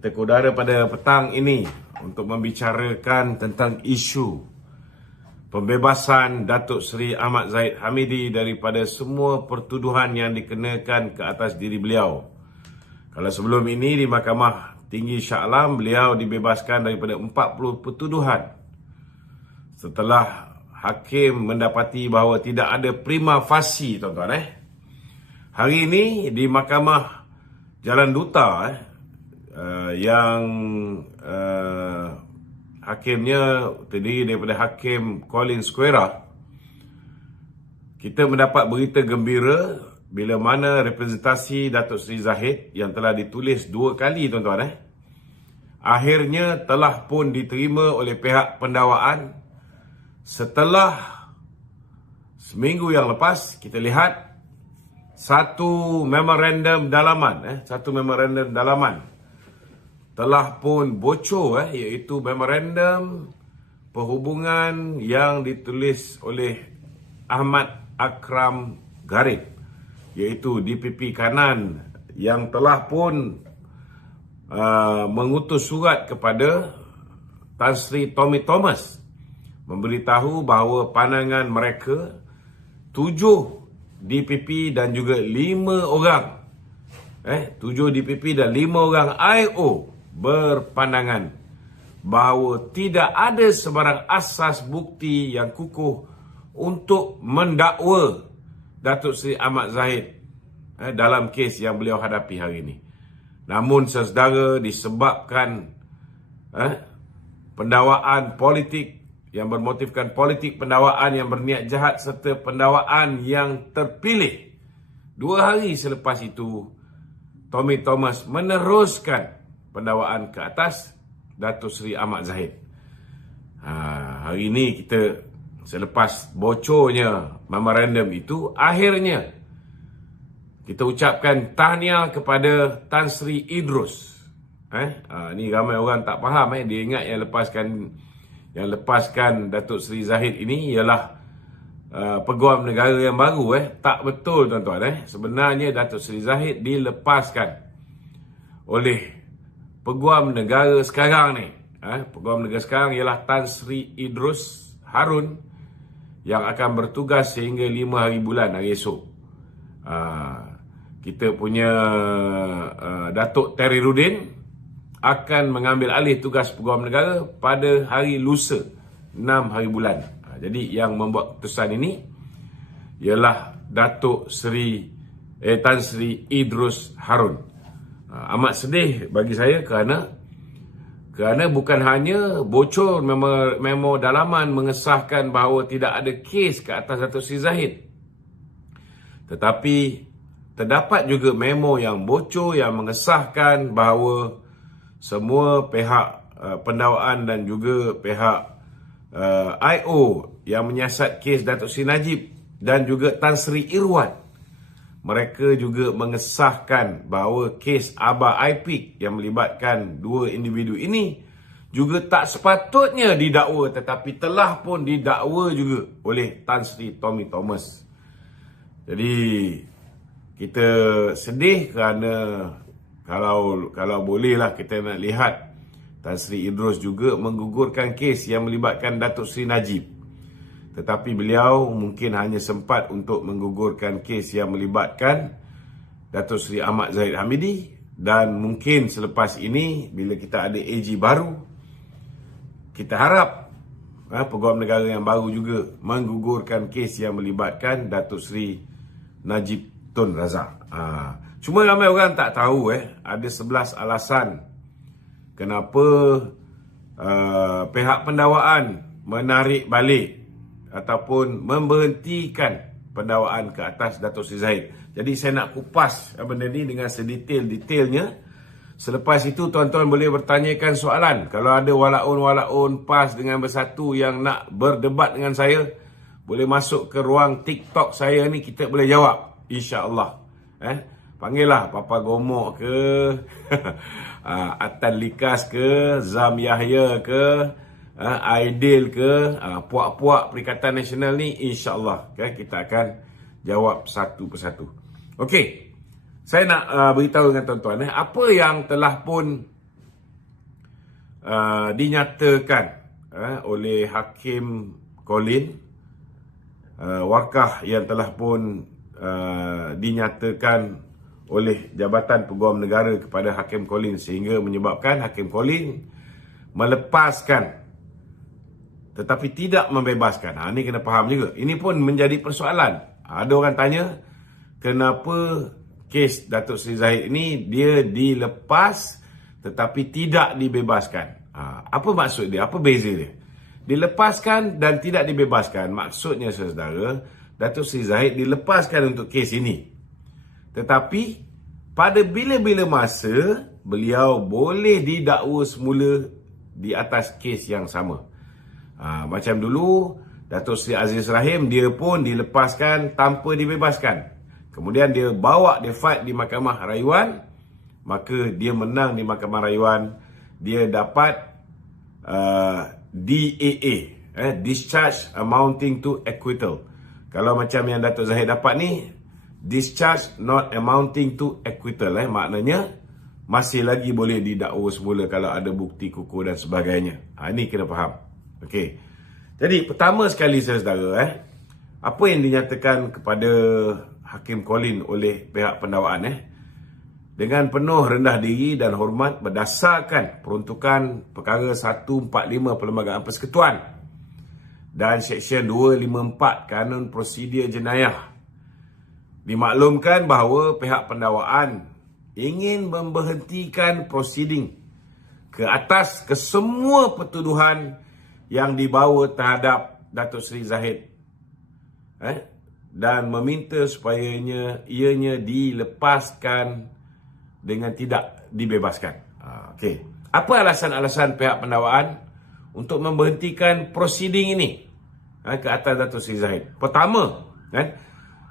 Kita kudara pada petang ini untuk membicarakan tentang isu pembebasan Datuk Seri Ahmad Zahid Hamidi daripada semua pertuduhan yang dikenakan ke atas diri beliau. Kalau sebelum ini di Mahkamah Tinggi Shah Alam, beliau dibebaskan daripada 40 pertuduhan setelah hakim mendapati bahawa tidak ada prima facie, tuan-tuan. Hari ini di Mahkamah Jalan Duta yang hakimnya terdiri daripada Hakim Colin Squera, kita mendapat berita gembira bila mana representasi Datuk Seri Zahid yang telah ditulis 2 kali, tuan-tuan, akhirnya telah pun diterima oleh pihak pendakwaan. Setelah seminggu yang lepas, kita lihat satu memorandum dalaman telah pun bocor, iaitu memorandum perhubungan yang ditulis oleh Ahmad Akram Garib, iaitu DPP kanan, yang telah pun mengutus surat kepada Tan Sri Tommy Thomas memberitahu bahawa pandangan mereka 7 DPP dan juga 5 orang 7 DPP dan 5 orang IO berpandangan bahawa tidak ada sebarang asas bukti yang kukuh untuk mendakwa Datuk Seri Ahmad Zahid dalam kes yang beliau hadapi hari ini. Namun saudara, disebabkan pendakwaan politik yang bermotifkan politik, pendakwaan yang berniat jahat serta pendakwaan yang terpilih, 2 hari selepas itu Tommy Thomas meneruskan pendakwaan ke atas Datuk Seri Ahmad Zahid. Hari ini kita, selepas bocornya memorandum itu, akhirnya kita ucapkan tahniah kepada Tan Sri Idrus. Ni ramai orang tak faham. Dia ingat yang lepaskan Datuk Seri Zahid ini ialah peguam negara yang baru. Tak betul, tuan-tuan. Sebenarnya Datuk Seri Zahid dilepaskan oleh peguam negara sekarang ni. Peguam negara sekarang ialah Tan Sri Idrus Harun, yang akan bertugas sehingga 5 hari bulan hari esok. Kita punya Datuk Teriruddin akan mengambil alih tugas peguam negara pada hari lusa 6 hari bulan. Jadi yang membuat keputusan ini ialah Datuk Seri Tan Sri Idrus Harun. Amat sedih bagi saya kerana bukan hanya bocor memo dalaman mengesahkan bahawa tidak ada kes ke atas Datuk Seri Zahid, tetapi terdapat juga memo yang bocor yang mengesahkan bahawa semua pihak pendakwaan dan juga pihak IO yang menyiasat kes Datuk Seri Najib dan juga Tan Sri Irwan, mereka juga mengesahkan bahawa kes Aba Aipik yang melibatkan 2 individu ini juga tak sepatutnya didakwa, tetapi telah pun didakwa juga oleh Tan Sri Tommy Thomas. Jadi kita sedih kerana kalau bolehlah kita nak lihat Tan Sri Idrus juga menggugurkan kes yang melibatkan Datuk Seri Najib. Tetapi beliau mungkin hanya sempat untuk menggugurkan kes yang melibatkan Datuk Seri Ahmad Zahid Hamidi, dan mungkin selepas ini bila kita ada AG baru, kita harap peguam negara yang baru juga menggugurkan kes yang melibatkan Datuk Seri Najib Tun Razak. Cuma ramai orang tak tahu ada 11 alasan kenapa pihak pendakwaan menarik balik ataupun memberhentikan pendakwaan ke atas Datuk Seri Zahid. Jadi saya nak kupas benda ni dengan sedetail-detailnya. Selepas itu tuan-tuan boleh bertanyakan soalan. Kalau ada walaun-walaun PAS dengan Bersatu yang nak berdebat dengan saya, boleh masuk ke ruang TikTok saya ni, kita boleh jawab, insya-Allah. Panggillah Papa Gomok ke Atan Likas ke, Zam Yahya ke, Aidil ke, puak-puak Perikatan Nasional ni, insya-Allah kita akan jawab satu persatu. Okey, saya nak beritahu dengan tuan-tuan apa yang telah pun dinyatakan oleh Hakim Colin, warkah yang telah pun dinyatakan oleh Jabatan Peguam Negara kepada Hakim Colin, sehingga menyebabkan Hakim Colin melepaskan tetapi tidak membebaskan. Ini kena faham juga. Ini pun menjadi persoalan. Ada orang tanya, kenapa kes Datuk Seri Zahid ini dia dilepas tetapi tidak dibebaskan? Apa maksud dia? Apa beza dia? Dilepaskan dan tidak dibebaskan. Maksudnya, saudara, Datuk Seri Zahid dilepaskan untuk kes ini. Tetapi pada bila-bila masa beliau boleh didakwa semula di atas kes yang sama. Macam dulu Datuk Seri Aziz Rahim, dia pun dilepaskan tanpa dibebaskan. Kemudian dia bawa, dia fight di Mahkamah Rayuan, maka dia menang di Mahkamah Rayuan. Dia dapat DAA, discharge amounting to acquittal. Kalau macam yang Datuk Zahid dapat ni, discharge not amounting to acquittal, maknanya masih lagi boleh didakwa semula kalau ada bukti kukuh dan sebagainya. Ini kena faham. Okey. Jadi pertama sekali, saudara, apa yang dinyatakan kepada Hakim Colin oleh pihak pendakwaan, dengan penuh rendah diri dan hormat berdasarkan peruntukan perkara 145 Perlembagaan Persekutuan dan Seksyen 254 Kanun Prosedur Jenayah, dimaklumkan bahawa pihak pendakwaan ingin memberhentikan prosiding ke atas kesemua pertuduhan yang dibawa terhadap Datuk Seri Zahid, dan meminta supaya ianya dilepaskan dengan tidak dibebaskan. Okey. Apa alasan-alasan pihak pendakwaan untuk memberhentikan prosiding ini ke atas Datuk Seri Zahid? Pertama,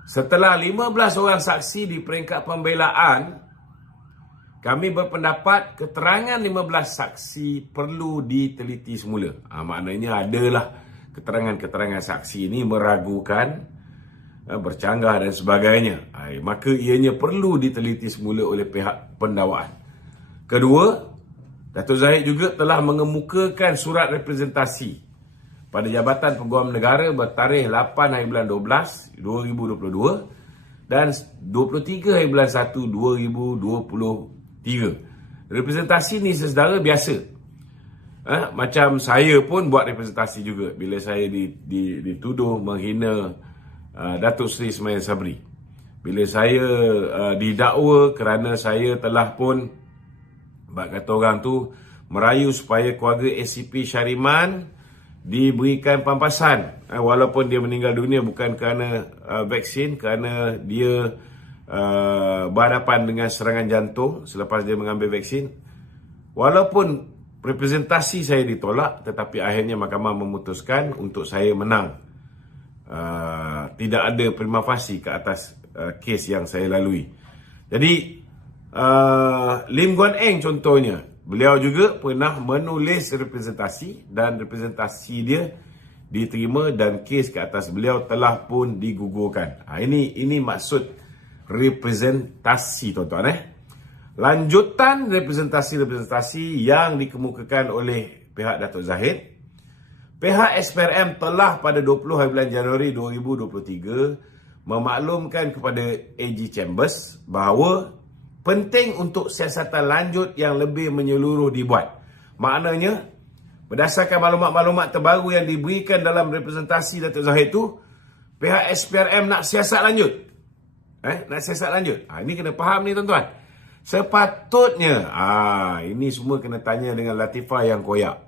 setelah 15 orang saksi di peringkat pembelaan, kami berpendapat keterangan 15 saksi perlu diteliti semula. Maknanya adalah keterangan-keterangan saksi ini meragukan, bercanggah dan sebagainya. Maka ianya perlu diteliti semula oleh pihak pendakwaan. Kedua, Datuk Zahid juga telah mengemukakan surat representasi pada Jabatan Peguam Negara bertarikh 8 hari bulan 12 2022 dan 23 hari bulan 1 2023. Representasi ni, saudara, biasa. Macam saya pun buat representasi juga bila saya dituduh menghina Datuk Seri Ismail Sabri. Bila saya didakwa kerana saya telah pun, kata orang tu, merayu supaya keluarga SCP Syariman diberikan pampasan, walaupun dia meninggal dunia bukan kerana vaksin, kerana dia berhadapan dengan serangan jantung selepas dia mengambil vaksin. Walaupun representasi saya ditolak, tetapi akhirnya mahkamah memutuskan untuk saya menang. Tidak ada prima facie ke atas kes yang saya lalui. Jadi Lim Guan Eng contohnya, beliau juga pernah menulis representasi dan representasi dia diterima dan kes ke atas beliau telah pun digugurkan. Ini maksud representasi, tuan-tuan. Lanjutan representasi yang dikemukakan oleh pihak Datuk Zahid, pihak SPRM telah pada 20 hari bulan Januari 2023 memaklumkan kepada AG Chambers bahawa penting untuk siasatan lanjut yang lebih menyeluruh dibuat. Maknanya, berdasarkan maklumat-maklumat terbaru yang diberikan dalam representasi Datuk Zahid itu, pihak SPRM nak siasat lanjut. Nak siasat lanjut. Ini kena faham ni, tuan-tuan. Sepatutnya, ini semua kena tanya dengan Latifah yang koyak.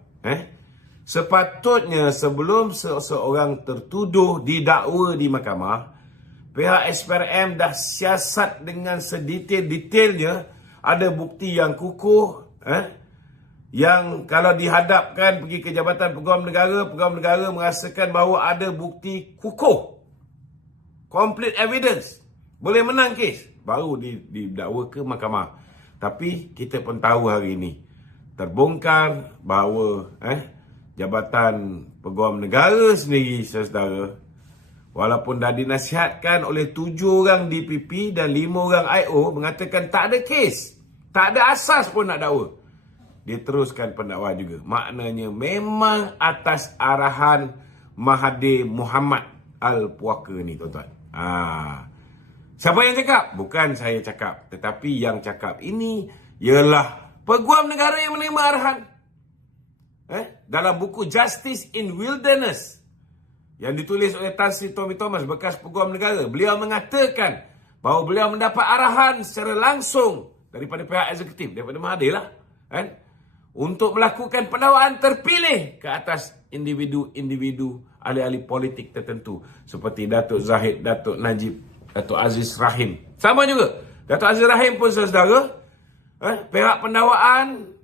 Sepatutnya sebelum seseorang tertuduh didakwa di mahkamah, pihak SPRM dah siasat dengan sedetail-detailnya, ada bukti yang kukuh, yang kalau dihadapkan pergi ke Jabatan Peguam Negara merasakan bahawa ada bukti kukuh, complete evidence, boleh menang kes, baru didakwa ke mahkamah. Tapi kita pun tahu hari ini terbongkar bahawa Jabatan Peguam Negara sendiri, saudara, walaupun dah dinasihatkan oleh 7 orang DPP dan 5 orang IO, mengatakan tak ada kes, tak ada asas pun nak dakwa. diteruskan pendakwaan juga. Maknanya memang atas arahan Mahathir Mohamad Al-Puaka ni, tuan-tuan. Siapa yang cakap? Bukan saya cakap. Tetapi yang cakap ini ialah Peguam Negara yang menerima arahan. Dalam buku Justice in Wilderness yang ditulis oleh Tan Sri Tommy Thomas, bekas Peguam Negara, beliau mengatakan bahawa beliau mendapat arahan secara langsung daripada pihak eksekutif, daripada Mahathir lah, untuk melakukan pendakwaan terpilih ke atas individu-individu ahli-ahli politik tertentu seperti Datuk Zahid, Datuk Najib, Datuk Aziz Rahim. Sama juga, Datuk Aziz Rahim pun saudara, pihak pendakwaan,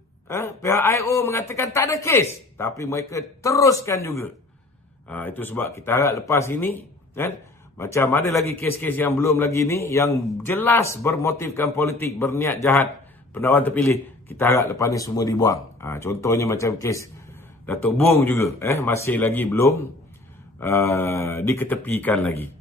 pihak IO mengatakan tak ada kes, tapi mereka teruskan juga. Itu sebab kita harap lepas ini, macam ada lagi kes-kes yang belum lagi ni, yang jelas bermotifkan politik, berniat jahat, pendakwaan terpilih, kita harap lepas ni semua dibuang. Contohnya macam kes Datuk Bung juga, masih lagi belum diketepikan lagi.